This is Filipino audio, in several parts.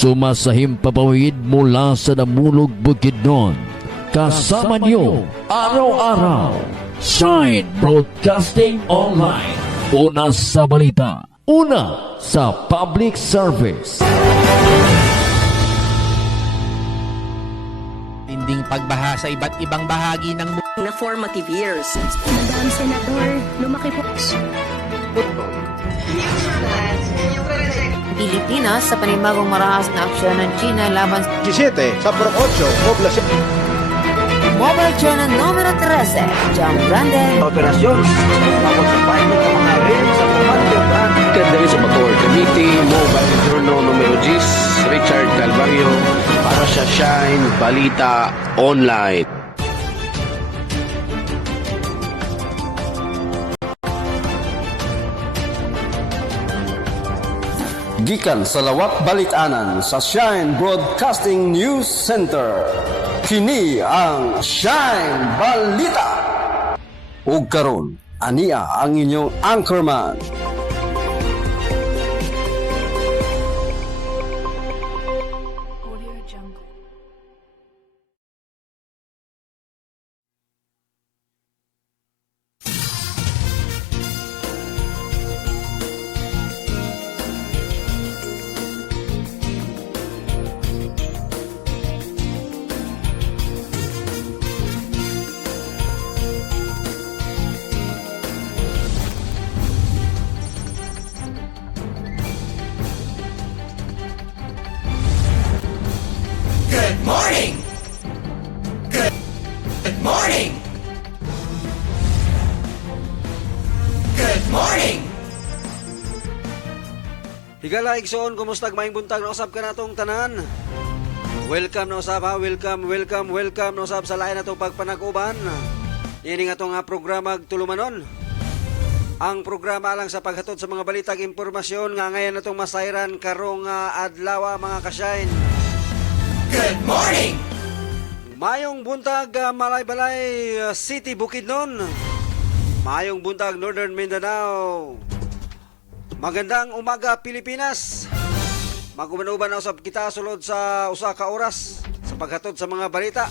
Sumasahim papawid mula sa Namulog Bukidnon. Kasama niyo araw-araw. Shine Broadcasting Online. Una sa balita. Una sa public service. Tinding pagbaha sa iba't ibang bahagi ng na formative years. Madam Senador, lumaki po. Pilipinas sa panibagong marahas na aksyon ng China laban sa 17 sa Pro 8, poblasyon. Mobile Journal numero 13, Jam Grande. Operasyon, tapos sa pilot ng mga rin sa Comando Brand. Secretary sa Motor Committee, Mobile Journal numero 10, Richard Calvario, para sa Shine Balita Online. Gikan sa lawat balitanan sa Shine Broadcasting News Center. Kini ang Shine Balita. Ug karon, ania ang inyong anchorman. Good morning! Good morning! Good morning! Higala igsoon, kumusta maayong buntag na usab ka natong tanan? Welcome na usab ha, welcome na usab sa lain natong pagpanag-uban. Ini nga itong programa tulumanon. Ang programa lang sa paghatod sa mga balitag impormasyon nga ngayon natong masayran karong adlaw mga ka-shine. Good morning! Mayong buntag Malaybalay City, Bukidnon. Mayong buntag Northern Mindanao. Magandang umaga Pilipinas. Magumanuban na usab kita sulod sa usa ka oras sa paghatod sa mga balita.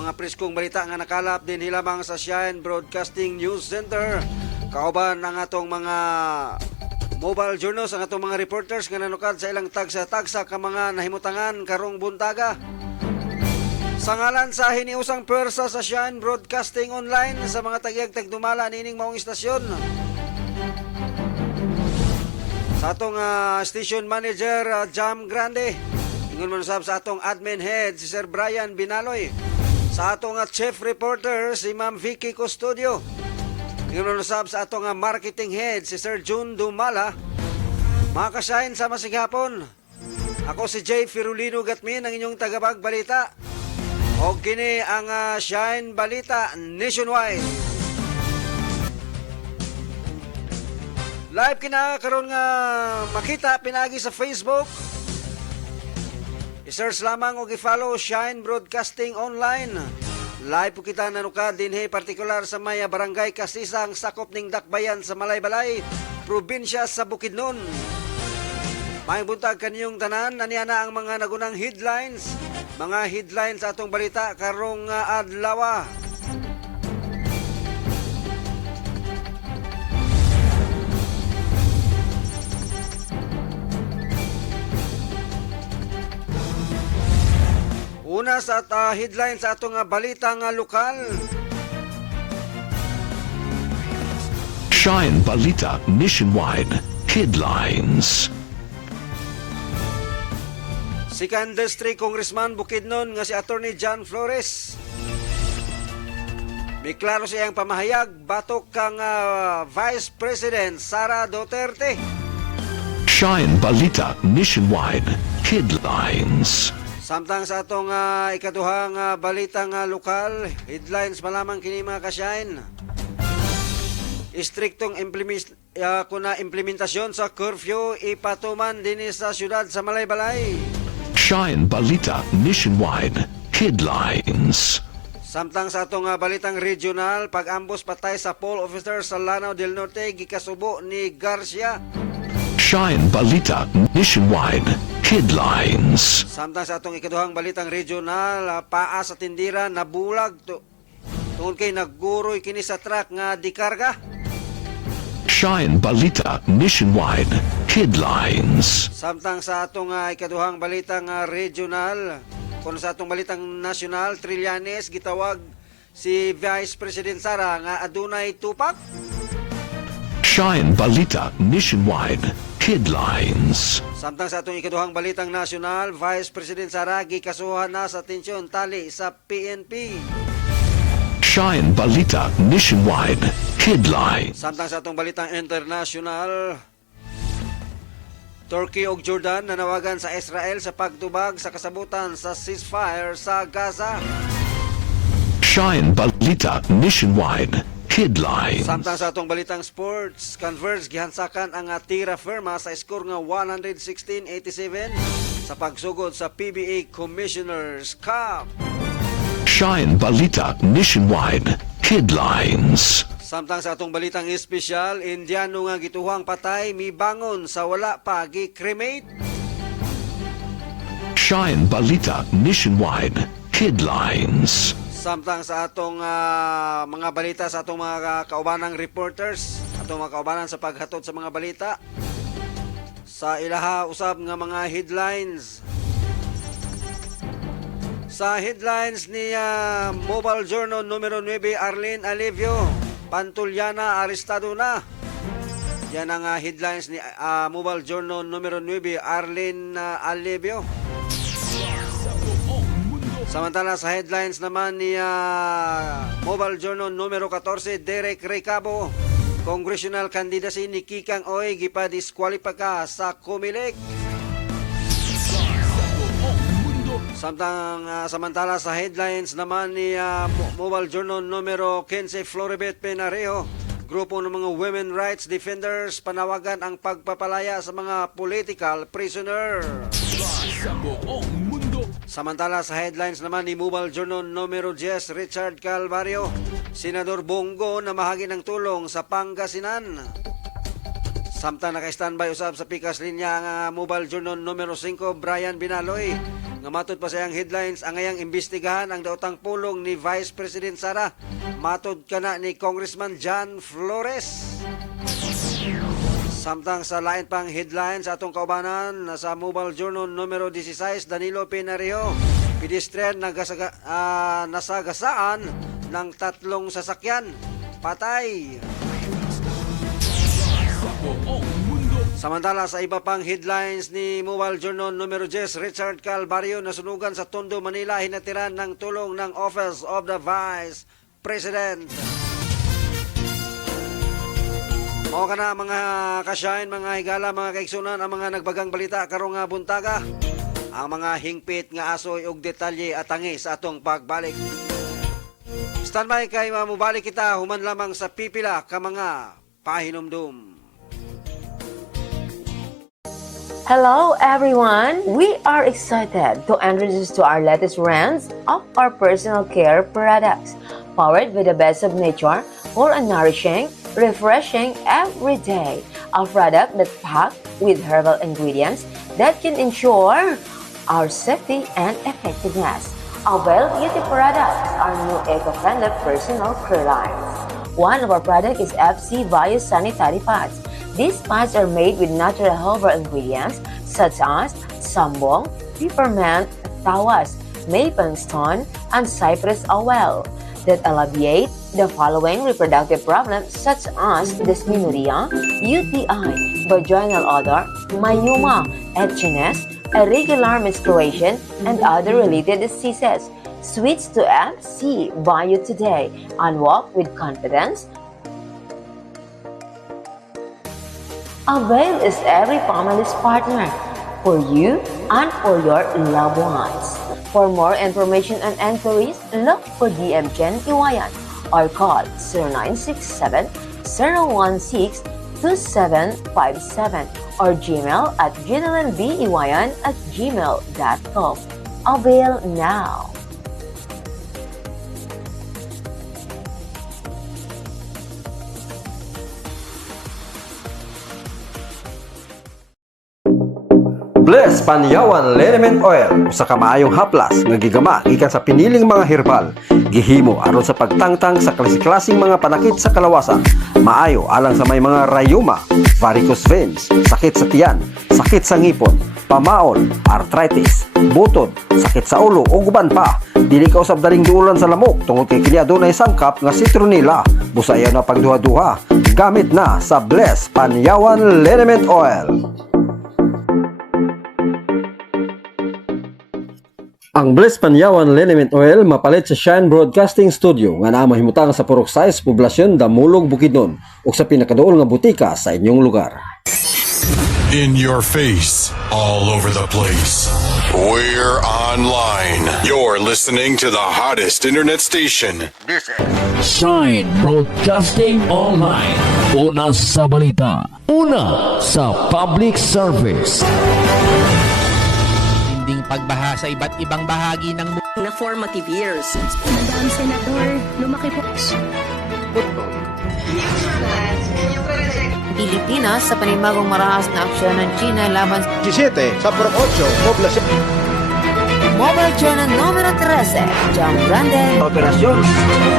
Mga preskong balita nga nakalap din hilamang sa Shine Broadcasting News Center. Kauban ang atong mga mobile journals, ang atong mga reporters nga nanukad sa ilang tagsa-tagsa ka mga nahimutangan karong buntaga. Sa ngalan sa hiniusang pwersa sa Shine Broadcasting Online sa mga tagyag-tagdumala nining maong istasyon. Sa atong station manager Jam Grande, ingon man usab sa atong admin head si Sir Brian Binaloy. Sa atong chief reporter si Ma'am Vicky Custodio. Ingon man usab sa atong marketing head si Sir June Dumala. Mga ka-shine sa masighapon. Ako si Jay Firulino Gatmin, ang inyong tagapagbalita. O kini ang Shine Balita Nationwide. Live kina karon nga makita pinagi sa Facebook. I-search lamang o i-follow Shine Broadcasting Online. Live po kita nanukad dinhi partikular sa Maya Barangay Kasisang sakop ning Dakbayan sa Malaybalay, probinsya sa Bukidnon. May buntag kaniyong tanan, naniana ang mga nagunang headlines. Mga headlines sa atong balita karong adlaw. Una sa headline sa atong balita nga lokal. Shine Balita Nationwide Headlines. Second District Congressman Bukidnon nga si Attorney John Flores. May klaro siyang pamahayag batok kang Vice President Sara Duterte. Shine Balita Nationwide Headlines. Samtang sa atong ikaduhang balitang lokal, headlines pa lamang kini mga ka-shine. Istriktong implementasyon sa curfew ipatuman din sa syudad sa Malaybalay. Shine Balita Nationwide Headlines. Samtang sa atong balitang regional, pag-ambos patay sa poll officer sa Lanao del Norte, gikasubo ni Garcia. Shine Balita Nationwide Headlines. Samtang sa atong ikaduhang balitang regional, paa sa tindira nabulag tungod kay nagguroy kini sa truck nga dikarga. Shine Balita Nationwide Headlines. Samtang sa atong ikaduhang balitang regional, kung sa atong balitang nasyonal, Trillanes gitawag si Vice President Sara nga adunay tupak. Shine Balita Nationwide Headlines. Samtang sa atong ikaduhang balitang nasyonal, Vice President Sara gikasuhan na sa tensyon tali sa PNP. Shine Balita Nationwide Headlines. Samtang sa atong balitang international, Turkey ug Jordan nanawagan sa Israel sa pagtubag sa kasabutan sa ceasefire sa Gaza. Shine Balita Nationwide Headlines. Samtang sa atong balitang sports, Converse gihansakan ang tira firma sa score nga 116-87 sa pagsugod sa PBA Commissioners Cup. Shine Balita Nationwide Headlines. Samtang sa atong balitang espesyal, Indiano nga gituhang patay mibangon sa wala pa gi-cremate. Shine Balita Nationwide Headlines. Samtang sa atong mga balita sa atong mga kaubanang reporters, atong mga kaubanan sa paghatod sa mga balita, sa ilaha usab nga mga headlines. Sa headlines ni Mobile Journal numero 9, Arlene Alivio, Pantulyana arestado na. Yan ang headlines ni Mobile Journal numero 9, Arlene Alivio. Samantala sa headlines naman ni Mobile Journal numero 14, Derek Recabo, Congressional candidacy ni Kikang Oy gipa-disqualify sa Comelec. Samantala sa headlines naman ni Mobile Journal numero 15, Floribet Penarejo, grupo ng mga women rights defenders panawagan ang pagpapalaya sa mga political prisoner. Samantala sa headlines naman ni Mobile Journal numero 10, Richard Calvario, Senador Bongo na mahagi ng tulong sa Pangasinan. Samtang naka-standby usab sa pikas linya ang Mobile Journal numero 5, Brian Binaloy, nga matod pa sayang headlines ang ngayang imbestigahan ang daotang pulong ni Vice President Sara. Matod kana ni Congressman John Flores. Samtang sa lain pang headlines sa atong kaubanan sa Mobile Journal numero 16, Danilo Penarejo, pedestrian nasagasaan ng 3 sasakyan, patay. Samantala sa iba pang headlines ni Mobile Journal numero 10, Richard Calvario nasunugan sa Tondo, Manila, hinatiran ng tulong ng Office of the Vice President. Mao kana mga ka-shine, mga higala, mga kaigsunan, ang mga nagbagang balita karong buntaga. Ang mga hingpit nga asoy ug detalye atangi sa atong pagbalik. Standby kay mamubalik kita human lamang sa pipila ka mga pahinumdum. Hello everyone! We are excited to introduce to our latest range of our personal care products, powered by the best of nature for a nourishing, refreshing every day. A product that's packed with herbal ingredients that can ensure our safety and effectiveness. Avail Beauty products are new eco-friendly personal care lines. One of our products is FC Bio Sanitary Pads. These pads are made with natural herbal ingredients such as sambong, peppermint, tawas, maple stone, and cypress oil that alleviate the following reproductive problems such as dysmenorrhea, UTI, vaginal odor, myoma, itchiness, irregular menstruation, and other related diseases. Switch to FC Bio today and walk with confidence. Avail is every family's partner for you and for your loved ones. For more information and enquiries, look for DM Jen Iwayan or call 0967-016-2757 or Gmail at gmail@gmail.com. Avail now! Bless Panyawan Liniment Oil usa ka maayong haplas nga gigama gikan sa piniling mga herbal gihimo aron sa pagtangtang sa klase-klaseng mga panakit sa kalawasan. Maayo alang sa may mga rayuma, varicose veins, sakit sa tiyan, sakit sa ngipon, pamaol, arthritis, butod, sakit sa ulo o guban pa. Dili ka usab daling duulan sa lamok tungod kay kini adunay sangkap nga citronella. Busayan na pagduha-duha gamit na sa Bless Panyawan Liniment Oil. Ang Bless Panyawan Liniment Oil mapalit sa Shine Broadcasting Studio nga naa mahimutang sa purok size poblasyon Damulog, Bukidnon ug sa pinakaduol nga butika sa inyong lugar. In your face, all over the place. We're online. You're listening to the hottest internet station. Shine Broadcasting Online. Una sa balita. Una sa public service. Tinding pagbaha sa iba't ibang bahagi ng Na formative years. Madam Senador, lumaki po. Pilipinas sa panibagong marahas na aksyon ng China laban sa 17 sa Pro 8, poblasyon. Mobile Channel numero 13, John Branden. Operasyon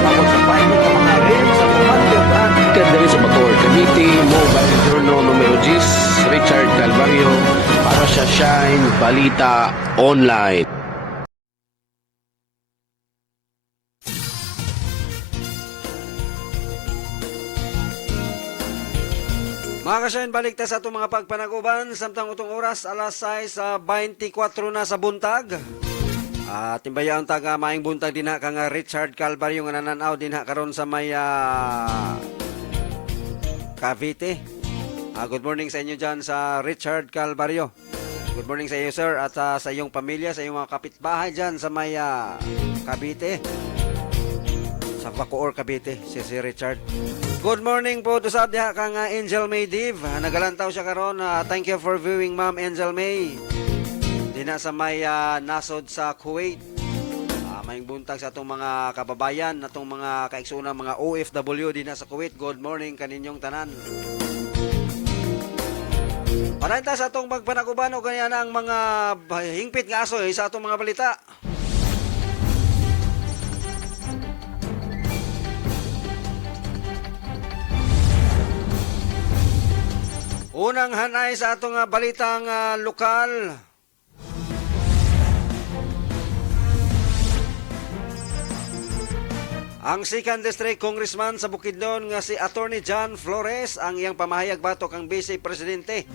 tapos sa fighting ng mga rin sa Commander Brand. Kadali sa Bacoor, Cavite, Mobile Journal numero 10, Richard Calvario, para sa Shine Balita Online. Mga ka-Shine, balik ta sa itong mga pagpanaguban. Samtang utong oras, alas 6:24 na sa buntag. Timbayaon taga maing buntag din ha kang Richard Calvario nga nananaw din ha karon sa may Cavite. Good morning sa inyo dyan sa Richard Calvario. Good morning sa iyo, sir, at sa iyong pamilya, sa iyong mga kapitbahay dyan sa may Cavite. Sa Bacoor, Cavite, si Richard. Good morning po to sa diha kang Angel May Div. Nagalantaw siya karon. Thank you for viewing, Ma'am Angel May. Dina sa may nasod sa Kuwait. Maing buntag sa atong mga kababayan, atong mga kaiksuna, mga OFW dina sa Kuwait. Good morning kaninyong tanan. Paranta sa atong magpanaguban o kanya na ang mga hingpit nga aso sa atong mga balita. Unang hanay sa atong balitang lokal. Ang 2nd District Congressman sa Bukidnon nga si Attorney John Flores ang iyang pamahayag batok ang Vice Presidente.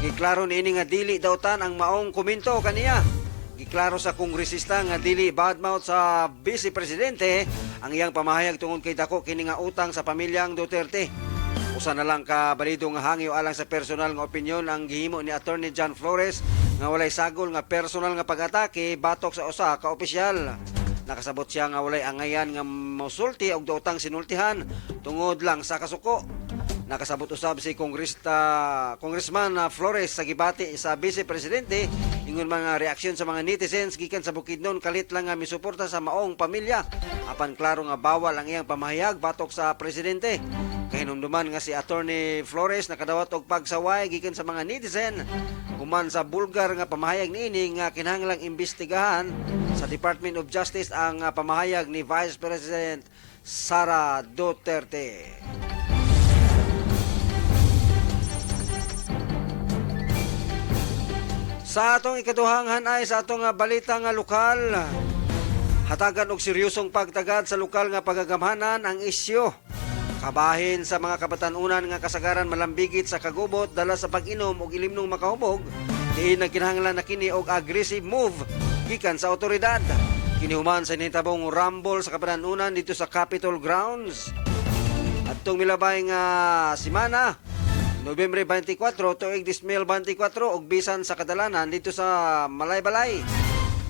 Giklaro niini nga dili daw tan ang maong komento kaniya. Giklaro sa kongresista nga dili badmouth sa Vice Presidente ang iyang pamahayag tungod kay dako kini nga utang sa pamilyang Duterte. Usa na lang ka balido nga hangyo alang sa personal nga opinyon ang gihimo ni Attorney John Flores nga walay sagol nga personal nga pag-atake batok sa usa ka opisyal. Nakasabot siya nga walay angayan nga mosulti og daotang sinultihan tungod lang sa kasuko. Nakasabot usab si Congressman Flores sa gibati sa Vice Presidente ingon mga reaksyon sa mga netizens gikan sa Bukidnon kalit lang nga misuporta sa maong pamilya apan klaro nga bawal ang iyang pamahayag batok sa presidente. Kahinumduman nga si Attorney Flores nakadawat og pagsaway gikan sa mga netizen human sa bulgar nga pamahayag niini nga kinahanglang imbestigahan sa Department of Justice ang pamahayag ni Vice President Sara Duterte. Sa atong ikaduhang hanay sa atong balita nga lokal, hatagan og seryosong pagtagad sa lokal nga pagagamhanan ang isyu. Kabahin sa mga kabatanunan nga kasagaran malambigit sa kagubot dala sa pag-inom og ilimnong makahubog, diin nagkinahanglan na kini og aggressive move gikan sa otoridad. Kinihuman sa nitabong rumble sa kabatanunan dito sa Capitol Grounds. Adtong milabay nga simana, Nobyembre 24 tuig 2024 og bisan sa kadalanan dito sa Malaybalay.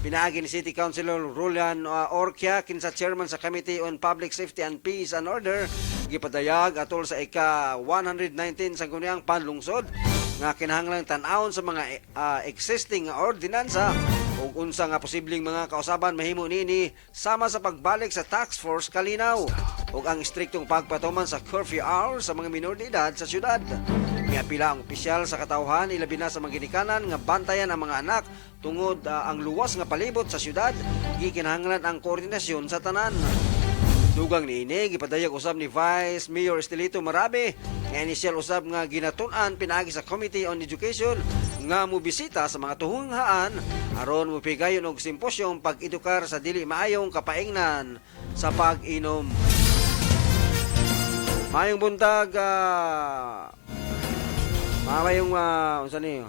Pinaagi ni City Councilor Rulian Orquia kinsa chairman sa Committee on Public Safety and Peace and Order gipadayag atol sa ika 119 sa guniang panlungsod nga kinahanglang tan-awon sa mga existing ordinansa ug unsa nga posibleng mga kausaban mahimo niini sama sa pagbalik sa task force kalinaw. ug ang striktong pagpatuman sa curfew hour sa mga minor de edad sa syudad. Miapila ang opisyal sa katawhan ilabi na sa mga ginikanan nga bantayan ang mga anak tungod ang luwas nga palibot sa syudad, gikinahanglan ang koordinasyon sa tanan. Dugang niini gipadayag usab ni Vice Mayor Estelito Marabe nga inisyal usab nga ginatun-an pinaagi sa Committee on Education nga mobisita sa mga tuhunghaan aron mopigayon og simposyong pag-edukar sa dili maayong kapaingnan sa pag-inom. Mayong buntag mamayong unsa ni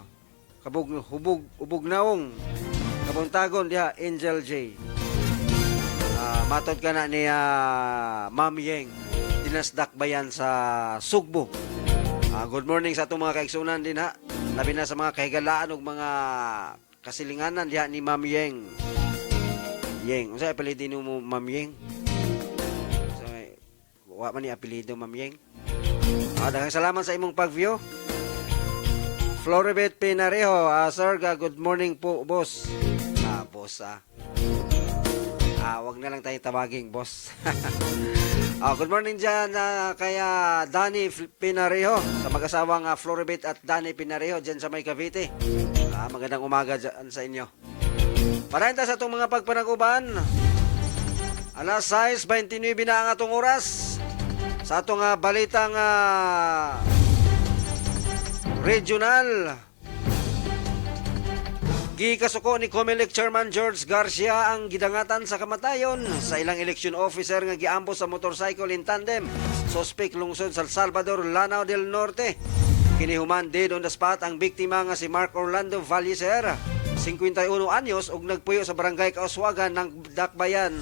hubog naong kabuntagon diha Angel J. Matod ka na ni Ma'am Yeng dinasdak bayan sa Sugbo. Good morning sa atong mga kaigsunan din ha. Labi na sa mga kahigalaan ug mga kasilinganan diha ni Ma'am Yeng. Yeng, unsa apelyido mo Ma'am Yeng? So, wa man ni apelyido Ma'am Yeng. Daghang salamat sa imong pag-view. Floribet Pinareho, sir, good morning po, boss. Boss, wag na lang tayo tabaging, boss. Good morning dyan, kaya Danny Pinareho, sa mag-asawang Floribet at Danny Pinareho, dyan sa may Cavite. Magandang umaga dyan sa inyo. Parahinta sa itong mga pagpanaguban. Alas 6:29 na ang atong oras. Sa atong balitang regional, gikasuko ni COMELEC Chairman George Garcia ang gidangatan sa kamatayon sa ilang election officer nga giambos sa motorcycle in tandem. Suspect lungsod sa Salvador, Lanao del Norte. Kinihuman dead on the spot ang biktima nga si Mark Orlando Valliser, 51 anyos ug nagpuyo sa barangay Kauswagan ng Dakbayan.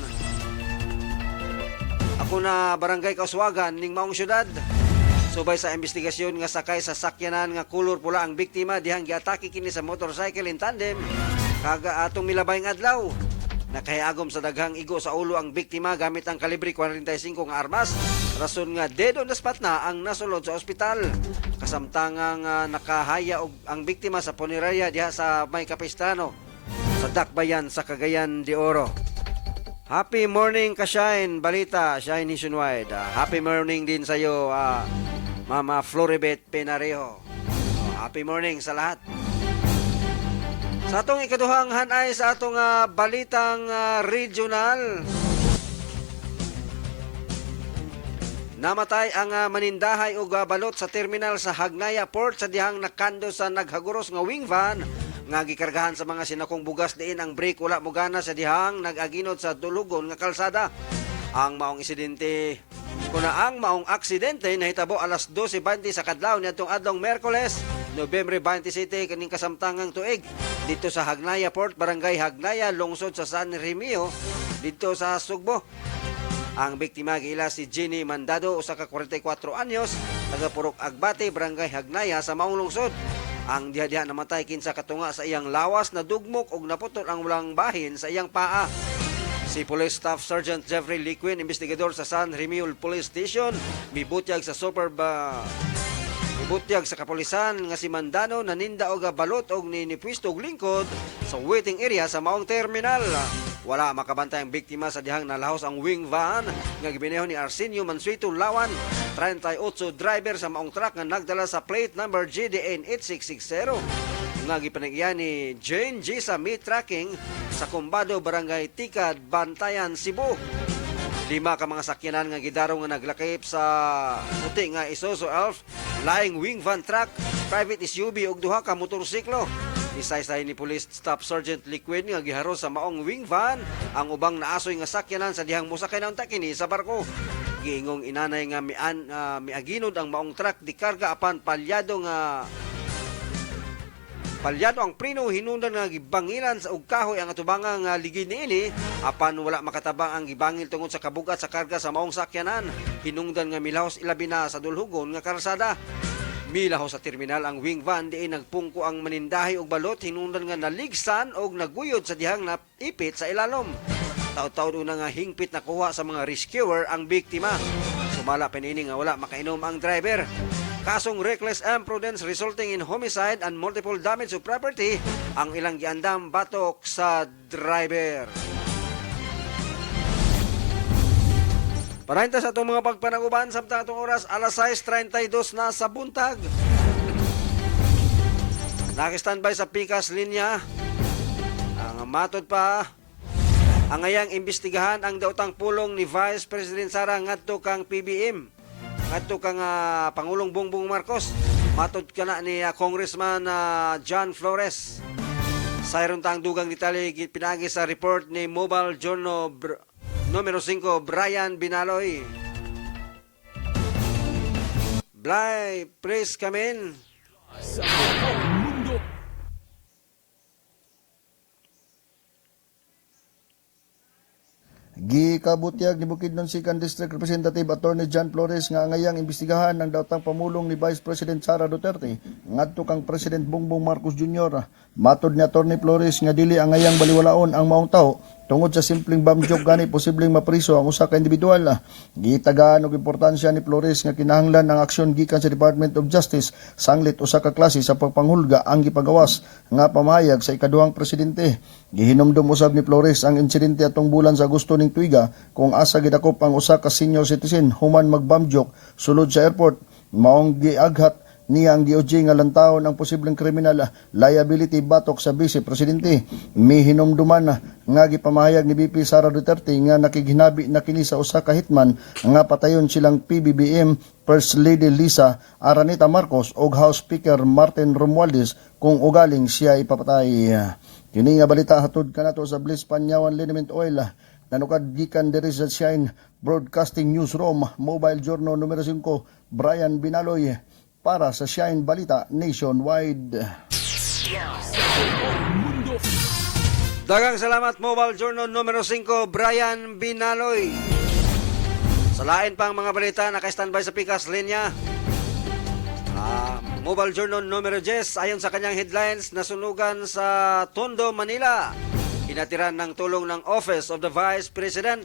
Ako na barangay Kauswagan ning maong syudad. Subay sa investigasyon nga sakay sa sakyanan nga kulor pula ang biktima dihang giatake kini sa motorcycle in tandem kaga atong milabayng adlaw. Nakahiyagom sa daghang igo sa ulo ang biktima gamit ang kalibre 45 nga armas. Rason nga dead on the spot na ang nasulod sa ospital. Kasamtangang nakahaya og ang biktima sa punerarya diha sa May Capistrano sa Dakbayan sa Cagayan de Oro. Happy morning ka Shine Balita, Shine Nationwide. Happy morning din sa iyo, Mama Floribet Pinareho. Happy morning sa lahat. Sa atong ikaduhang hanay sa atong balitang regional. Namatay ang manindahay o balot sa terminal sa Hagnaya Port sa dihang nakando sa naghaguros nga wing van nga gikargahan sa mga sinakong bugas diin ang brake wala mogana sa dihang nag-aginod sa dulugon nga kalsada. Ang maong aksidente nahitabo alas 12:20 sa kadlaw niadtong adlong Miyerkules, Nobyembre 27 kaning kasamtangang tuig dito sa Hagnaya Port, Barangay Hagnaya, lungsod sa San Remio dito sa Sugbo. Ang biktima giila si Jenny Mandado, usa ka 44 anyos, taga Purok Agbate, Barangay Hagnaya sa maong lungsod. Ang diha-diha namatay kinsa katunga sa iyang lawas na dugmok ug naputol ang walang bahin sa iyang paa. Si Police Staff Sergeant Jeffrey Liquin, investigador sa San Remio Police Station, mibutyag sa mibutyag sa kapulisan nga si Mandano naninda og balot og ninipwisto og lingkod sa waiting area sa maong terminal. Wala makabantay ang biktima sa dihang nalahos ang wing van nga gibineho ni Arsenio Mansueto Lawan, 38 driver sa maong truck nga nagdala sa plate number GDN 8660 nga gipanagyan ni Jane G sa meat tracking sa Kumbado, Barangay Tikad, Bantayan, Cebu. 5 ka mga sakyanan nga gidarong nga naglakip sa puti nga Isuzu Elf, laing wing van truck, private SUV ug 2 ka motorsiklo. Isaysay ni Police Staff Sergeant Liquid nga giharo sa maong wing van ang ubang naasoy nga sakyanan sa dihang mosakay na unta kini sa barko. Giingong inanay nga miaginod ang maong truck di karga apan palyado ang preno hinundan nga gibangilan sa og kahoy ang atubangang ligid niini apan wala makatabang ang gibangil tungod sa kabugat sa karga sa maong sakyanan. Hinungdan nga milahos ilabi na sa dulhugon nga kalsada. Milaho sa terminal ang wing van diin nagpungko ang manindahay og balot, hinundan nga naligsan og naguyod sa dihang naipit sa ilalom. Taud-taud una nga hingpit na kuha sa mga rescuer ang biktima. Sumala pinini nga wala makainom ang driver. Kasong reckless imprudence resulting in homicide and multiple damage to property ang ilang giandam batok sa driver. Parahin ta sa itong mga pagpanaguban samtang itong oras alas 6:32 na sa buntag. Nakistandby sa Pikas linya. Ang matod pa ang ngayang imbestigahan ang daotang pulong ni Vice President Sara ngadto kang PBM. Ngadto kang Pangulong Bongbong Marcos. Matod ka na ni Congressman John Flores. Sayron tang dugang detalye pinagi sa report ni Mobile Journal numero 5 Brian Binaloy. Blay, please come in. Gikabutyag ni Bukidnon Second District Representative Attorney John Flores nga ngayang imbestigahan ng daotang pamulong ni Vice President Sara Duterte ngadto kang President Bongbong Marcos Jr. Matod ni Attorney Flores nga dili ang ngayang baliwalaon ang maong tao tungod sa simpleng bomb joke gani posibleng mapriso ang usa ka individual. Gitagaan og importansya ni Flores nga kinahanglan ang aksyon gikan sa Department of Justice sanglit usa ka klase sa pagpanghulga ang gipagawas nga pamahayag sa ikaduhang presidente. Gihinomdom usab ni Flores ang insidente atong bulan sa Agosto ning tuiga kung asa gidakop ang usa ka senior citizen human mag-bomb joke sulod sa airport. Maong giaghat niya ang DOJ nga lantawon ang posibleng criminal liability batok sa Vice Presidente. Mihinomduman nga gipamahayag ni VP Sara Duterte nga nakiginabi na kini sa usa ka hitman nga patayon silang PBBM First Lady Lisa Araneta Marcos ug House Speaker Martin Romualdez kung ugaling siya ipapatay. Kini nga balita hatod kanato sa Bliss Panyawan Liniment Oil. Nanukad gikan diri sa Shine Broadcasting Newsroom, Mobile Journal numero 5, Brian Binaloy para sa Shine Balita Nationwide. Daghang salamat Mobile Journal numero 5 Brian Binaloy. Sa lain pang mga balita naka-standby sa Pikas linya. Mobile Journal numero 10 ayon sa kanyang headlines nasunugan sa Tondo, Manila. Inatiran ng tulong ng Office of the Vice President.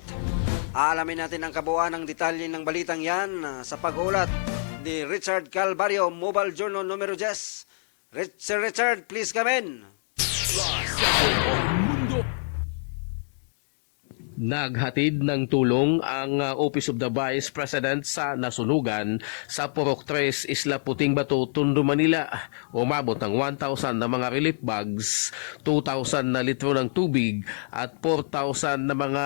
Aalamin natin ang kabuuan ng detalye ng balitang yan sa pag-ulat ni Richard Calvario, Mobile Journal numero 10. Sir Richard, please come in. Naghatid ng tulong ang Office of the Vice President sa nasunugan sa Purok 3, Isla Puting Bato, Tondo, Manila. Umabot ng 1,000 na mga relief bags, 2,000 na litro ng tubig at 4,000 na mga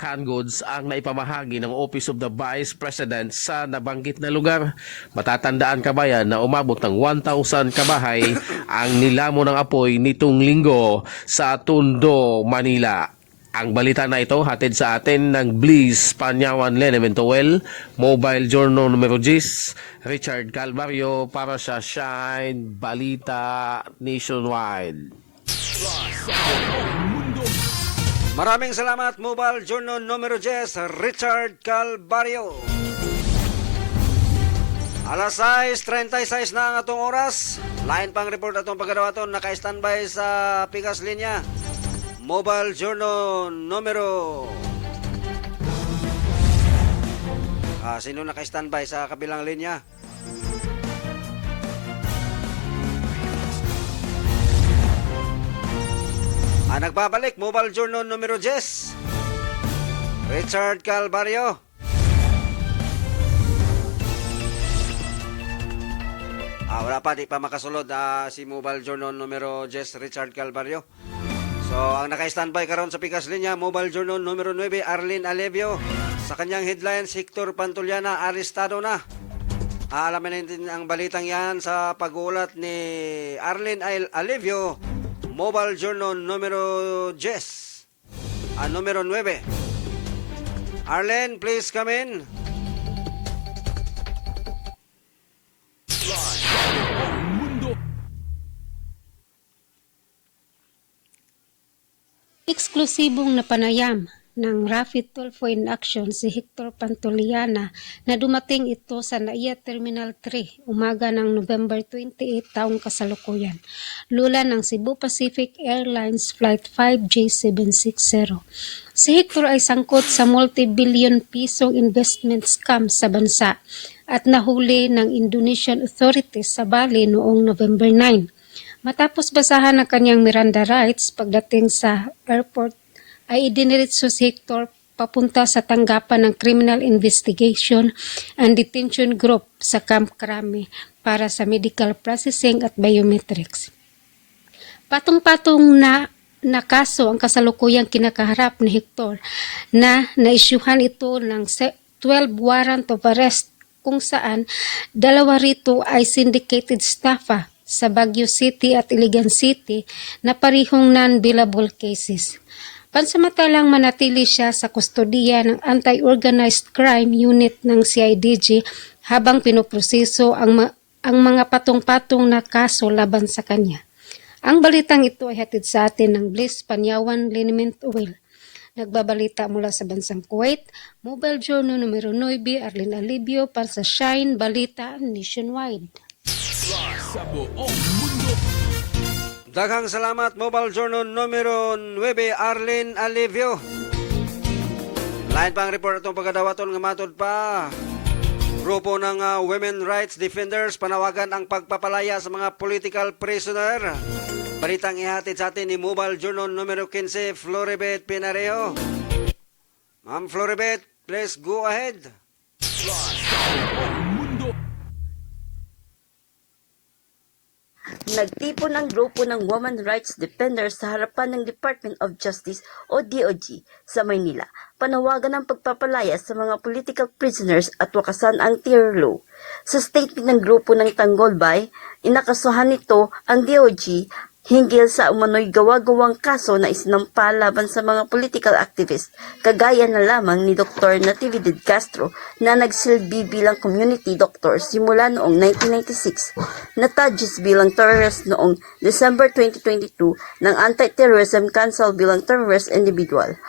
canned goods ang naipamahagi ng Office of the Vice President sa nabanggit na lugar. Matatandaan kabayan na umabot ng 1,000 kabahay ang nilamo ng apoy nitong linggo sa Tondo, Manila. Ang balita na ito hatid sa atin ng Bliss Panyawan Liniment Oil, Mobile Journal numero 10, Richard Calvario para sa Shine Balita Nationwide. Maraming salamat Mobile Journal numero 10, Richard Calvario. Alas 6:36 na ang atong oras. Lain pang report atong pagkadawaton naka-standby sa Pikas linya. Mobile Journal numero sino naka-standby sa kabilang linya? Nagbabalik Mobile Journal numero 10, Richard Calvario. Wala pa, di pa makasulod si Mobile Journal numero 10, Richard Calvario. So, ang naka-standby karon sa Pikas linya, Mobile Journal numero 9, Arlene Alevio. Sa kanyang headlines, Hector Pantuliana, arestado na. Alamin natin ang balitang yan sa pag-uulat ni Arlene Alevio, Mobile Journal numero 10, numero 9. Arlene, please come in. Eksklusibong napanayam ng Rapid Tulfo in Action si Hector Pantuliana na dumating ito sa NAIA Terminal 3 umaga ng November 28 taong kasalukuyan. Lula ng Cebu Pacific Airlines Flight 5J760. Si Hector ay sangkot sa multi-billion pisong investment scam sa bansa at nahuli ng Indonesian authorities sa Bali noong November 9. Matapos basahan ang kanyang Miranda rights pagdating sa airport, ay idiniritso si Hector papunta sa tanggapan ng Criminal Investigation and Detention Group sa Camp Crame para sa medical processing at biometrics. Patong-patong na kaso ang kasalukuyang kinakaharap ni Hector na naisyuhan ito ng 12 warrant of arrest kung saan 2 rito ay syndicated staffa sa Baguio City at Iligan City na parihong non-billable cases. Pansamantalang manatili siya sa kustodiya ng Anti-Organized Crime Unit ng CIDG habang pinoproseso ang mga patong-patong na kaso laban sa kanya. Ang balitang ito ay hatid sa atin ng Bliss Panyawan Liniment Oil. Nagbabalita mula sa bansang Kuwait, Mobile Journal numero 9, Arlene Alibio para sa Shine Balita Nationwide. Daghang salamat Mobile Journal numero 9 Arlene Alivio. Lain pang report atong pagkadawaton nga matod pa. Grupo ng Women Rights Defenders panawagan ang pagpapalaya sa mga political prisoner. Balitang ihatid sa atin ni Mobile Journal numero 15 Floribet Pinarejo. Ma'am Floribet, please go ahead. Nagtipon ang grupo ng Women Rights Defenders sa harapan ng Department of Justice o DOJ sa Maynila. Panawagan ng pagpapalaya sa mga political prisoners at wakasan ang terror law. Sa statement ng grupo ng Tanggolbay, inakasuhan nito ang DOJ hinggil sa umano'y gawa-gawang kaso na isinampa laban sa mga political activists, kagaya na lamang ni Dr. Natividad Castro na nagsilbi bilang community doctor simula noong 1996, natadges bilang terrorist noong December 2022 ng Anti-Terrorism Council bilang terrorist individual.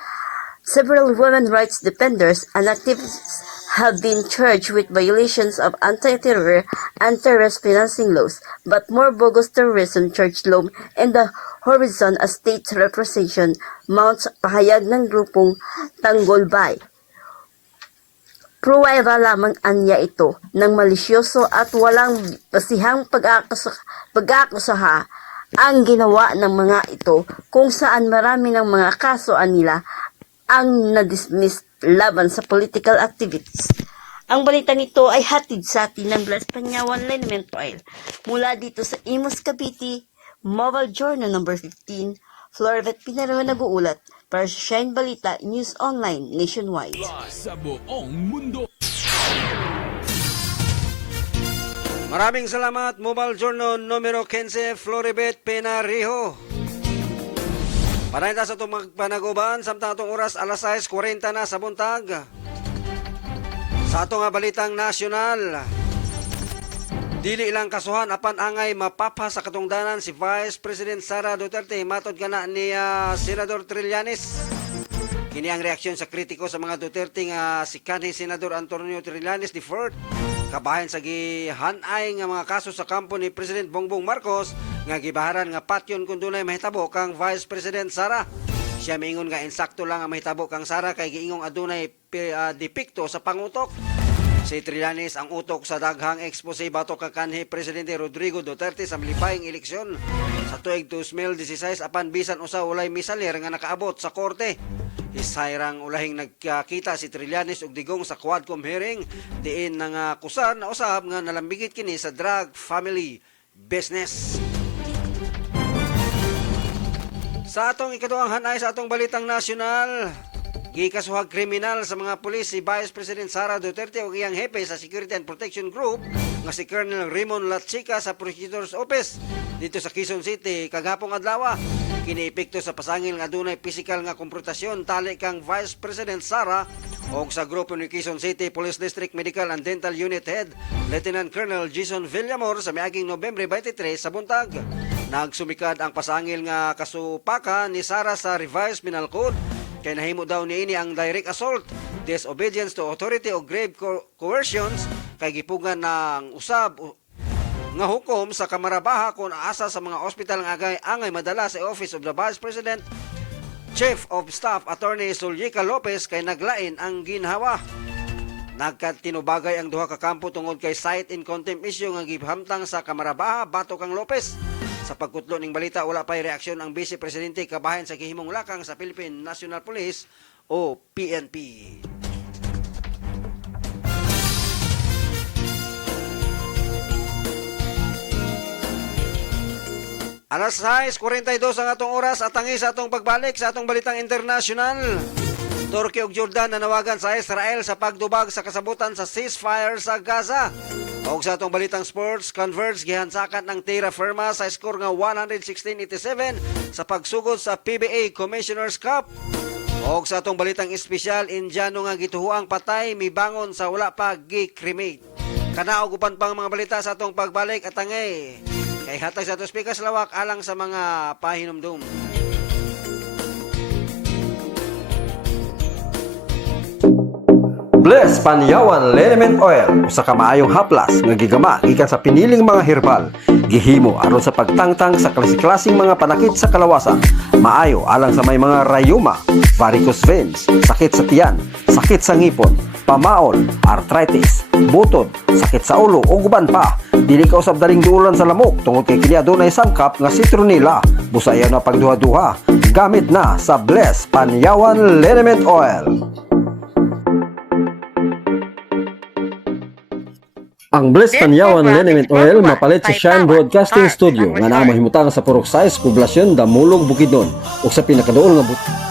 Several women rights defenders and activists have been charged with violations of anti-terror and terrorist financing laws, but more bogus terrorism charge loom in the horizon as state representation mounts pahayag ng grupong Tanggolbay. Pruweba lamang anya ito ng malisyoso at walang basihang pag-aakusaha ang ginawa ng mga ito kung saan marami ng mga kaso nila ang na-dismiss laban sa political activities. Ang balitang ito ay hatid sa atin ng Blas Panyawan Liniment Oil. Mula dito sa Imus Cavite, Mobile Journal number 15, Floribet Pinarejo nag-uulat para sa Shine Balita News Online Nationwide. Sa buong mundo. Maraming salamat Mobile Journal numero 15 Floribet Pinarejo. Panayta sa itong magpanaguban, samtang itong oras alas 6:40 na sa buntag. Sa itong balitang nasyonal, dili ilang kasuhan apan angay mapapa sa katungdanan si Vice President Sara Duterte, matod ka na ni Senador Trillanes. Kini ang reaksyon sa kritiko sa mga Duterte nga si kanhi Senador Antonio Trillanes III. Kabahin sa gihanay nga mga kaso sa kampo ni President Bongbong Marcos nga gibaharan nga patyon kung dunay mahitabo kang Vice President Sara. Siya miingon nga insakto lang ang mahitabo kang Sara kay giingong adunay depikto sa pangutok. Si Trillanes ang utok sa daghang expose batok kang kanhi Presidente Rodrigo Duterte sa malipayng eleksyon sa tuig 2016 apan bisan usa walay misalir nga nakaabot sa korte. Isayrang ulahing nagkakita si Trillanes og digong sa Quadcom hearing diin nang kusan na usab nga nalambigit kini sa drug family business. Sa atong ikaduhang hanay sa atong balitang nasyonal, gikasuhag kriminal sa mga pulis si Vice President Sara Duterte ug iyang hepe sa Security and Protection Group nga si Colonel Raymond Lachica sa Prosecutor's Office dito sa Quezon City kagahapon adlaw. Kiniepekto sa pasangil nga dunay pisikal nga konfrontasyon tali kang Vice President Sara og sa grupo ni Quezon City Police District Medical and Dental Unit Head Lieutenant Colonel Jason Villamor sa miaging Nobyembre 23 sa buntag. Nagsumikad ang pasangil nga kasupaka ni Sara sa Revised Penal Code kay nahimo daw niini ang direct assault, disobedience to authority o grave coercions kay gipugan ng usab nga hukom sa Kamarabaha kung asa sa mga ospital nga angay madala sa Office of the Vice President Chief of Staff Attorney Zulyica Lopez kay naglain ang ginhawa. Nagkatinubagay ang duha ka kampo tungod kay cite in contempt issue nga gihamtang sa Kamarabaha batok kang Lopez. Sa pagkutlo ning balita wala pay reaksyon ang Vice Presidente kabahin sa gihimong lakang sa Philippine National Police o PNP. Alas 6:42 ang atong oras at tangi sa atong pagbalik sa atong balitang international. Turkey ug Jordan nanawagan sa Israel sa pagdubag sa kasabutan sa ceasefire sa Gaza. Og sa atong balitang sports, Converge gihansakan ng Terra Firma sa score nga 116-87 sa pagsugod sa PBA Commissioner's Cup. Og sa atong balitang espesyal, Indiano nga gituhuang patay mibangon sa wala pa gi-cremate. Kanaog upan pang mga balita sa atong pagbalik at tangay. Kay hatag sa atong speakers lawak alang sa mga pahinumdum. Bless Panyawan Liniment Oil usa ka maayong haplas nga gigama gikan sa piniling mga herbal gihimo aron sa pagtangtang sa klase-klaseng mga panakit sa kalawasan. Maayo alang sa may mga rayuma, varicose veins, sakit sa tiyan, sakit sa ngipon, pamaol, arthritis, butod, sakit sa ulo ug uban pa. Dili ka usab daling duulan sa lamok tungod kay kini adunay sangkap nga citronella. Busayan na pagduha-duha. Gamit na sa Bless Panyawan Liniment Oil. Ang Bless Panyawan Liniment Oil mapalit sa Shine Broadcasting Studio nga naa mahimutang sa Purok 6, Poblasyon, Damulog, Bukidnon ug sa pinakaduol nga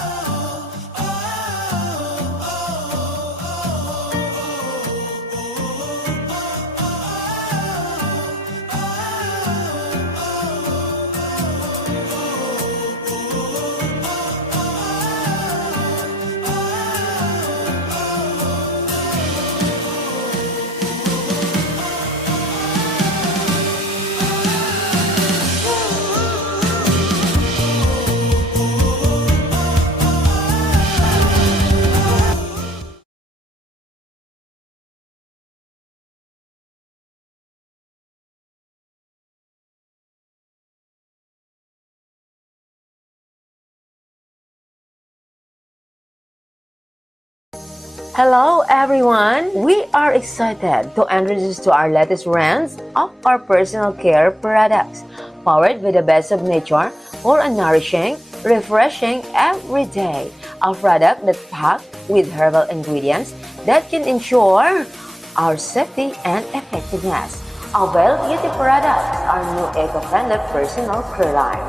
Hello everyone! We are excited to introduce to our latest range of our personal care products, powered by the best of nature for a nourishing, refreshing every day. A product that's packed with herbal ingredients that can ensure our safety and effectiveness. Avail Beauty products, our new eco-friendly personal care lines.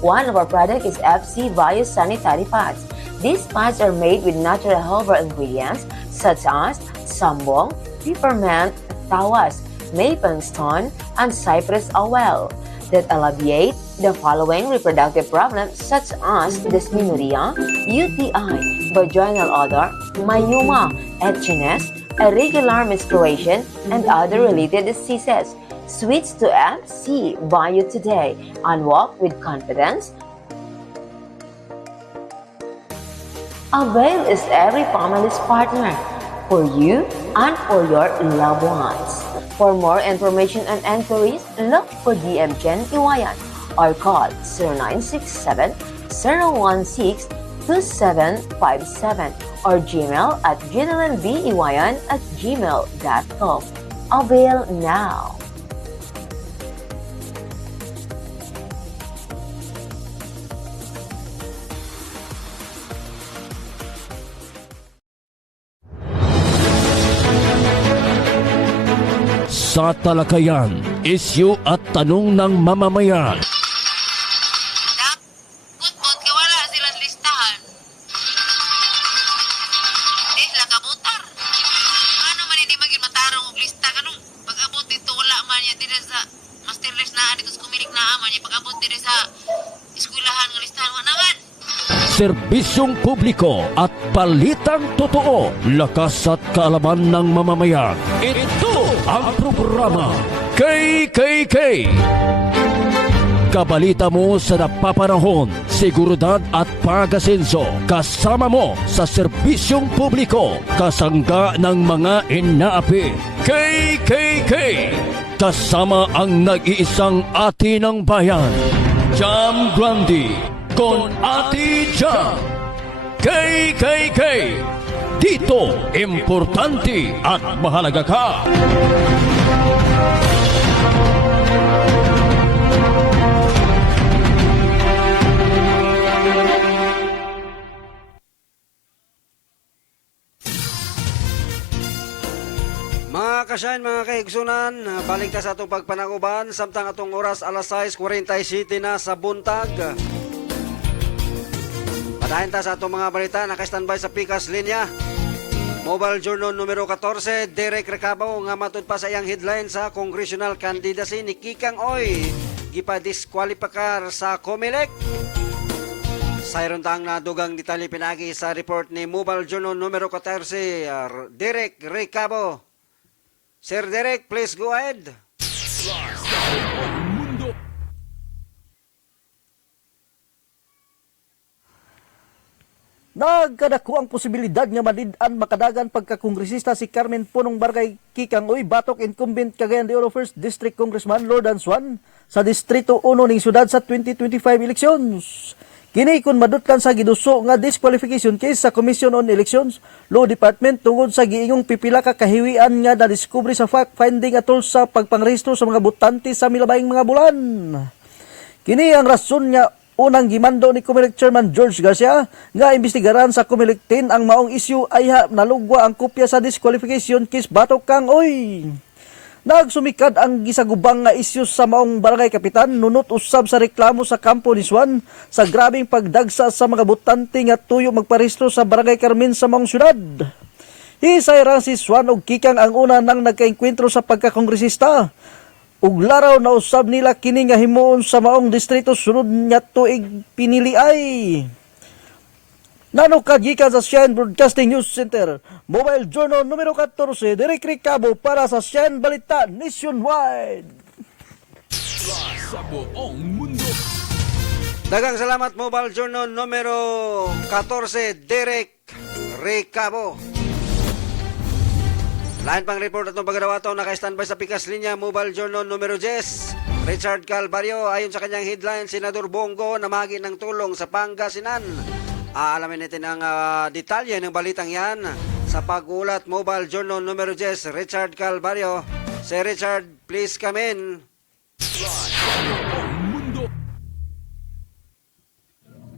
One of our products is FC Bio Sanitary Pads. These pads are made with natural herbal ingredients such as sambong, peppermint, tawas, maplestone, and cypress oil that alleviate the following reproductive problems such as dysmenorrhea, UTI, vaginal odor, myoma, itchiness, irregular menstruation, and other related diseases. Switch to FC Bio today and walk with confidence. Avail is every family's partner for you and for your loved ones. For more information and enquiries, look for DM Jen Iwayan or call 0967-016-2757 or Gmail at jenelinbiiwayan@gmail.com. Avail now! Sa talakayan, isyu at tanong ng mamamayan. Kutbot kay wala silang listahan. Di sila kabutar. Ano man hindi maging matarong og lista kanong pag-abot dito wala man yan dire sa master list na dito sa kumirik na man yan pag-abot dire sa eskwelahan nga listahan wala naman. Serbisyong publiko at balitang totoo, lakas at kaalaman ng mamamayan. Ito ang programa KKK. Kabalita mo sa napapanahon, seguridad at pag-asenso. Kasama mo sa serbisyong publiko, kasangga ng mga inaapi. KKK. Kasama ang nag-iisang ati ng bayan, Jam Grande. Con Ati Jam. KKK. Dito, importante at mahalaga ka. kasyahin mga kaigsunan, balik ta sa atong pagpanaguban, samtang atong oras alas 6:47 na sa buntag. Padahin ta sa atong mga balita, naka-standby sa Pikas Linya. Mobile Journal numero 14, Derek Recabo nga matud pa sa iyang headline sa congressional candidacy ni Kikang Oy, gipa-disqualify sa COMELEC. Sayron tang nadugang detalye pinagi sa report ni Mobile Journal numero 14, Derek Recabo. Sir Derek, please go ahead. Nagkadako ang posibilidad nga madid-an makadagan pagkakongresista si Carmen Punong Barangay Kikang Uy, batok incumbent Cagayan de Oro 1st District Congressman Lord Answan sa Distrito 1 ning syudad sa 2025 elections. Kini kun madutkan sa giduso nga disqualification case sa Commission on Elections Law Department tungod sa giingong pipila ka kahiwian nga na-discovery sa fact-finding atol sa pagpangrehistro sa mga botante sa milabayng mga bulan. Kini ang rason nga unang gimando ni COMELEC Chairman George Garcia nga imbestigaran sa COMELEC 10 ang maong issue ay nalugwa ang kopya sa disqualification case batok kang oy. Nagsumikad ang gisagubang nga issue sa maong barangay kapitan nunot usab sa reklamo sa kampo ni Swan sa grabing pagdagsa sa mga botante nga tuyo magparehistro sa barangay Carmen sa maong syudad. Hisay si Swan og Kikang ang una nang nagkaengkwentro sa pagkakongresista. Ug laraw na usab nila kini nga himuon sa maong distrito sunod nga tuig pinili ay. Nanukad gikan sa Shine Broadcasting News Center, Mobile Journal numero 14, Derek Recabo para sa Shine Balita Nationwide. Sa buong mundo. Dagang salamat Mobile Journal numero 14, Derek Recabo. Lain pang report atong pagdawato, naka-standby sa Pikas Linya, Mobile Journal numero 10, Richard Calvario. Ayon sa kanyang headline, Senador Bongo namagi ng tulong sa Pangasinan. Aalamin natin ang detalye ng balitang yan sa pag-ulat Mobile Journal numero 10, Richard Calvario. Si Richard, please come in.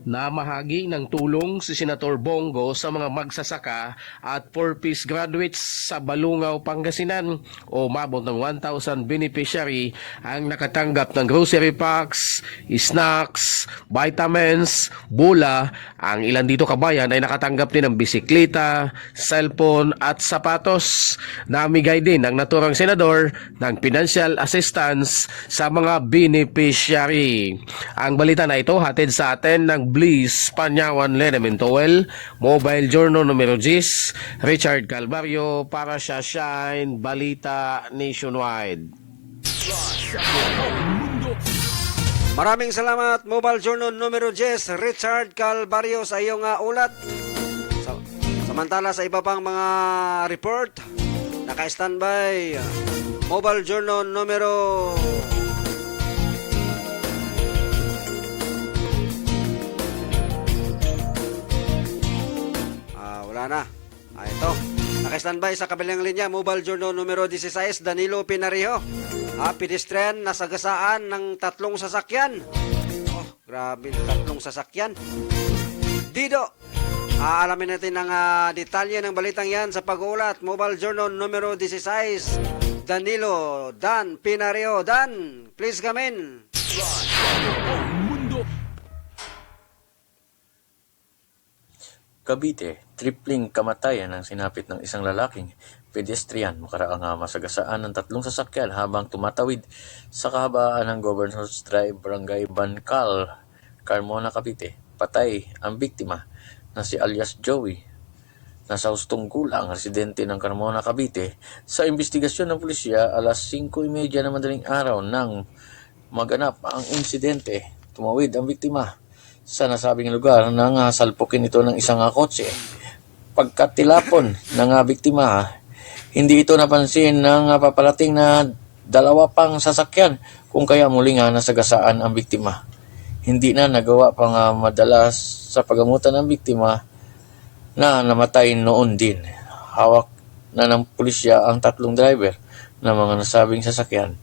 Namahagi ng tulong si Senator Bongo sa mga magsasaka at 4-piece graduates sa Balungaw, Pangasinan. Umabot ng 1,000 beneficiary ang nakatanggap ng grocery packs, snacks, vitamins, bula. Ang ilan dito kabayan ay nakatanggap din ng bisikleta, cellphone at sapatos. Namigay din ng naturang senador ng financial assistance sa mga beneficiary. Ang balita na ito hatid sa atin ng Bliss Panyawan Lenemen Towel, Mobile Journal numero 10, Richard Calvario para sa Shine Balita Nationwide. Maraming salamat Mobile Journal numero 10, Richard Calvario sa iyong ulat. Samantala sa iba pang mga report, naka-standby Mobile Journal numero wala na. Ito. Naka-standby sa kabilang linya, Mobile Journal numero 16, Danilo Pinario. Pedestrian na sagasaan ng 3 sasakyan. Oh, grabe, 3 sasakyan. Dido. Aalamin natin ang detalye ng balitang yan sa pag-uulat. Mobile Journal numero 16, Danilo Dan Pinario. Dan, please come in. Cavite, tripling kamatayan ang sinapit ng isang lalaking pedestrian makaraang masagasaan ng 3 sasakyan habang tumatawid sa kahabaan ng Governor's Drive, Barangay Bancal, Carmona, Cavite. Patay ang biktima na si alias Joey. Nasa hustong gulang, residente ng Carmona, Cavite. Sa investigasyon ng pulisya, alas 5:30 na madaling araw nang maganap ang insidente. Tumawid ang biktima sa nasabing lugar nang salpukin ito ng isang kotse. Pagkatilapon ng biktima, hindi ito napansin ng paparating na 2 pang sasakyan kung kaya muling nasagasaan ang biktima. Hindi na nagawa pang madalas sa pagamutan ng biktima na namatay noon din. Hawak na ng pulisya ang 3 driver ng mga nasabing sasakyan.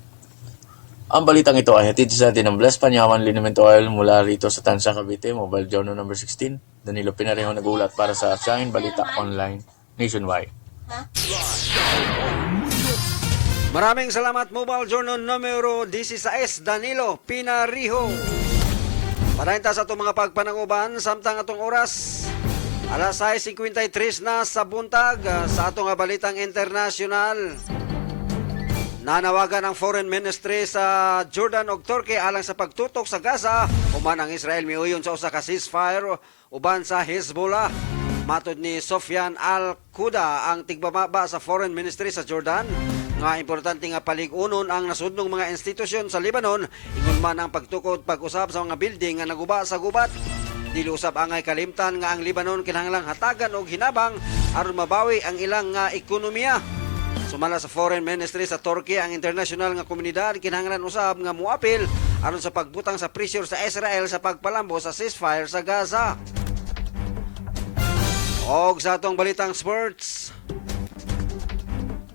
Ang balitang ito ay hatid sa atin ng Bless Panyawan Liniment Oil mula rito sa Tansya, Cavite. Mobile Journal number 16. Danilo Pinareho nagulat para sa Shine Balita Online Nationwide. Maraming salamat Mobile Journal numero 16 Danilo Pinariho. Padayon sa itong mga pagpananguban samtang atong oras. Alas 6:53 na sa buntag sa atong balitang internasyonal. Nanawagan ang Foreign Ministry sa Jordan ug Turkey alang sa pagtutok sa Gaza human ang Israel miuyon sa usa ka ceasefire uban sa Hezbollah. Matod ni Sofyan Al-Quda ang tigbababa sa Foreign Ministry sa Jordan nga importante nga paligunon ang nasudnong mga institusyon sa Lebanon ingon man ang pagtukod pag-usab sa mga building nga naguba sa gubat. Dili usab angay kalimtan nga ang Lebanon kinahanglang hatagan og hinabang aron mabawi ang ilang nga ekonomiya. Sumala sa Foreign Ministry sa Turkey ang international nga komunidad kinahanglan usab nga muapil aron sa pagbutang sa pressure sa Israel sa pagpalambo sa ceasefire sa Gaza. Og sa atong balitang sports,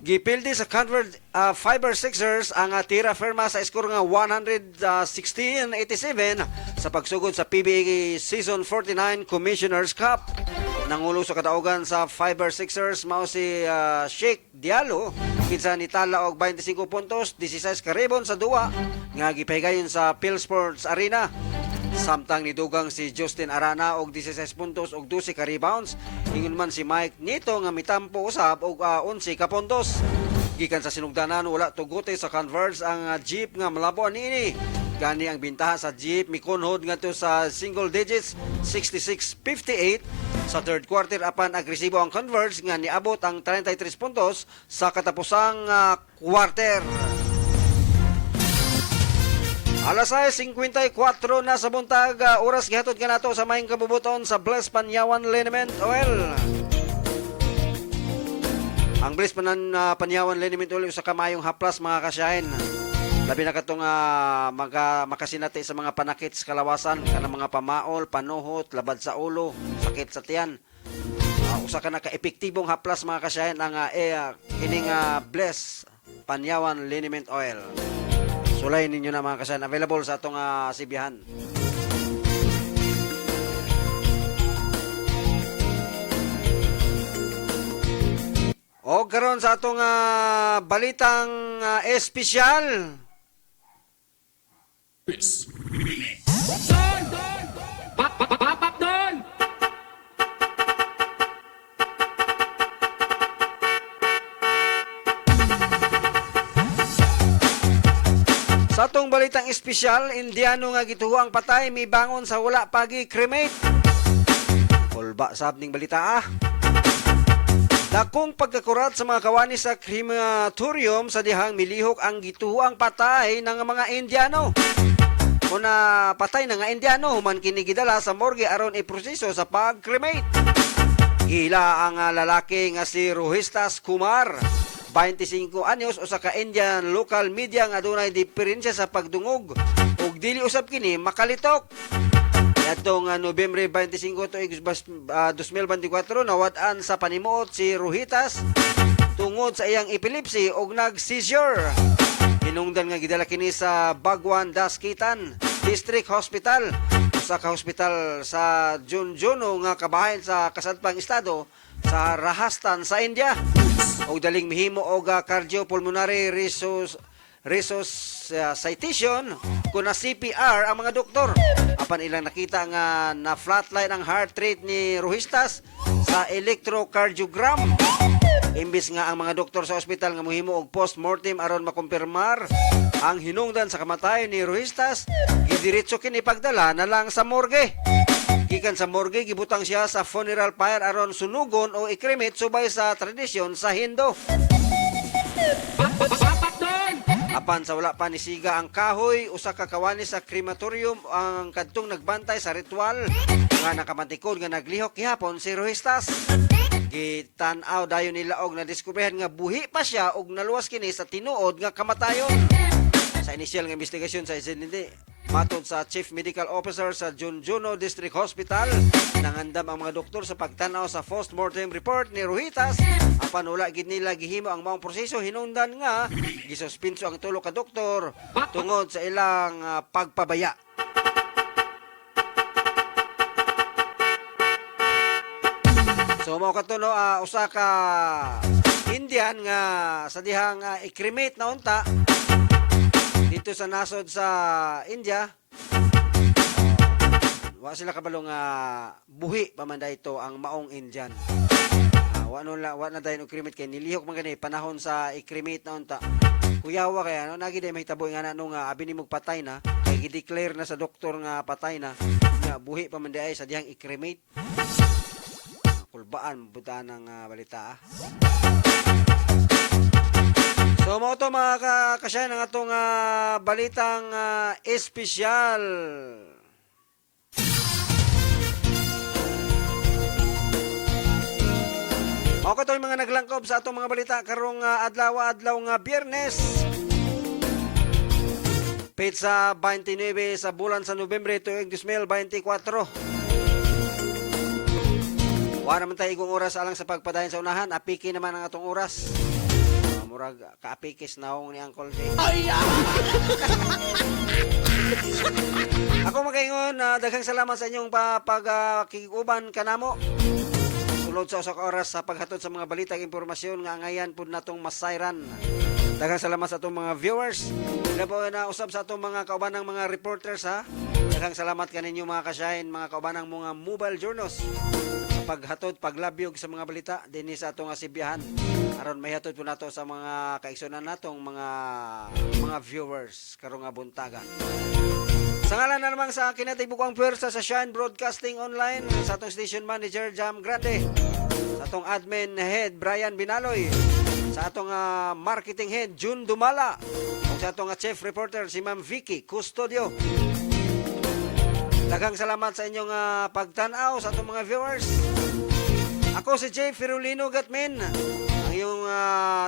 gipildi sa Convert Fiber Sixers ang tira firma sa skor nga 116-87 sa pagsugod sa PBA Season 49 Commissioner's Cup. Nangulo sa kadaugan sa Fiber Sixers mao si Sheikh Diallo kinsa nitala og 25 puntos, 16 ka rebound sa duwa nga gipahigayon sa Philsports Arena. Samtang nidugang si Justin Arana og 16 puntos og 12 ka rebounds. Ingon man si Mike Nito nga mitampo usab og 11 ka puntos. Gikan sa sinugdanan wala tugote sa Converse ang Jeep nga malabo niini. Gani ang bintaha sa Jeep mikunhod ngadto sa single digits 66-58 sa third quarter apan agresibo ang Converse nga niabot ang 33 puntos sa katapusang quarter. Alas 6:54 na sa buntag, oras gihatod kanato sa maing kabubuton sa Bless Panyawan Liniment Oil. Ang Bless Panyawan Liniment Oil sa kamayong haplas mga kasyahin. Labi na katong makasinati sa mga panakit sa kalawasan, kanang mga pamaol, panuhot, labad sa ulo, sakit sa tiyan. Usa ka na ka-epektibong haplas mga kasyahin ang kining Bless Panyawan Liniment Oil. Sulay ninyo na mga kasan. Available sa atong sibihan. O karon sa atong balitang espesyal. Sa atong balitang espesyal, Indiano nga gituhuang patay mibangon sa wala pagi cremate. Kulba sab ning balita Dakong pagkakurat sa mga kawani sa crematorium sa dihang milihok ang gituhuang patay ng mga Indiano. Muna patay na nga Indiano human kini gidala sa morgue aron iproseso sa pag-cremate. Gila ang lalaki nga si Rohistas Kumar. 25 anyos usa ka Indian local media nga adunay diferensya sa pagdungog ug dili usab kini makalitok. Atong Nobyembre 25 tuig 2024 nawad-an sa panimuot si Rohitas tungod sa iyang epilepsy ug nag-seizure. Hinungdan nga gidala kini sa Bagwan Daskitan District Hospital, usa ka hospital sa Junjuno nga kabahin sa kasadpang estado sa Rajasthan sa India. Og daling mihimo og cardiopulmonary resuscitation kuna CPR ang mga doktor. Apan ilang nakita nga na flatline ang heart rate ni Rohistas sa electrocardiogram. Imbis nga ang mga doktor sa ospital nga mohimo og postmortem aron makumpirmar ang hinungdan sa kamatay ni Rohistas, gidiretso kini pagdala na lang sa morgue. Gikan sa morgue gibutang siya sa funeral pyre aron sunugon o ikremate subay sa tradisyon sa Hindu. Apan sa wala pa ni siga ang kahoy, usa ka kawani sa crematorium ang kadtong nagbantay sa ritual nga nakamatikod nga naglihok gihapon si Rohistas. Gitan-aw dayon nila og nadiskubrihan nga buhi pa siya og naluwas kini sa tinuod nga kamatayon. Sa inisyal nga investigasyon sa insidente, matod sa Chief Medical Officer sa Junjuno District Hospital, nangandam ang mga doktor sa pagtanaw sa postmortem report ni Rohitas. Apan wala gid nila gihimo ang maong proseso, hinungdan nga gisuspinso ang tulo ka doktor tungod sa ilang pagpabaya. So mao kato no, usa ka Indian nga sa dihang i-cremate na unta dito sa nasod sa India. Wa sila kabalo nga buhi pa man dayto ang maong Indian. Wa na dayon i-cremate kay nilihok man gani panahon sa i-cremate na unta. Kuyawa kaya no nagi day mahitabo nga nano nga abi nimog patay na kay gi-declare na sa doktor nga patay na nga buhi pa man day sa dihang i-cremate. Kulbaan buta ng balita. So mo to mga kakasyan ng atong balitang espesyal. Mao katoy mga naglangkob sa atong mga balita karong adlaw nga Biyernes. Petsa 29 sa bulan sa Nobyembre tuig 2024. Wa naman tayo igong oras alang sa pagpadayon sa unahan. Apiki naman ang atong oras. Murag kaapikis na akong ni Uncle Jay. Ako magaingon, daghang salamat sa inyong pagkikuban kanamo. Sulod sa usa ka oras sa paghatod sa mga balita ug impormasyon nga ngayan pud natong masayran. Daghang salamat sa atong mga viewers. Sila po na usab sa atong mga kaubanang mga reporters ha. Daghang salamat kaninyo mga kasyahin, mga kaubanang mga mobile journals sa paghatod, paglabyog sa mga balita dinhi sa atong asibiyahan. Aron mahihatod po nato sa mga kaigsunan natong mga viewers karong nga buntaga. Sa ngalan na namang sa kinatibukang puwersa sa Shine Broadcasting Online, sa atong station manager Jam Grande, sa atong admin head Brian Binaloy, sa atong marketing head June Dumala, ug sa atong chief reporter si Ma'am Vicky Custodio. Daghang salamat sa inyong pagtan-aw sa atong mga viewers. Ako si Jay Firulino Gatmin, ang iyong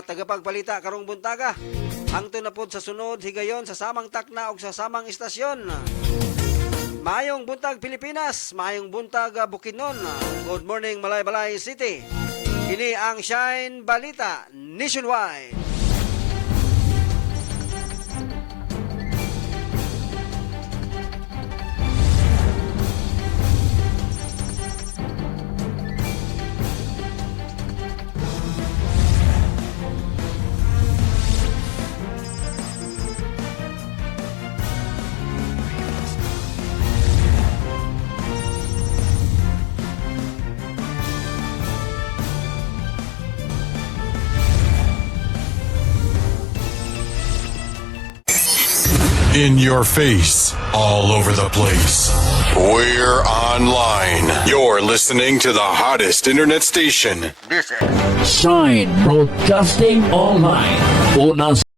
tagapagbalita karong buntaga. Hangtod na pod sa sunod higayon sa samang takna ug sa samang istasyon. Maayong buntag Pilipinas, maayong buntag Bukidnon. Good morning Malaybalay City. Kini ang Shine Balita Nationwide. In your face, all over the place. We're online. You're listening to the hottest internet station. Shine Broadcasting Online. Una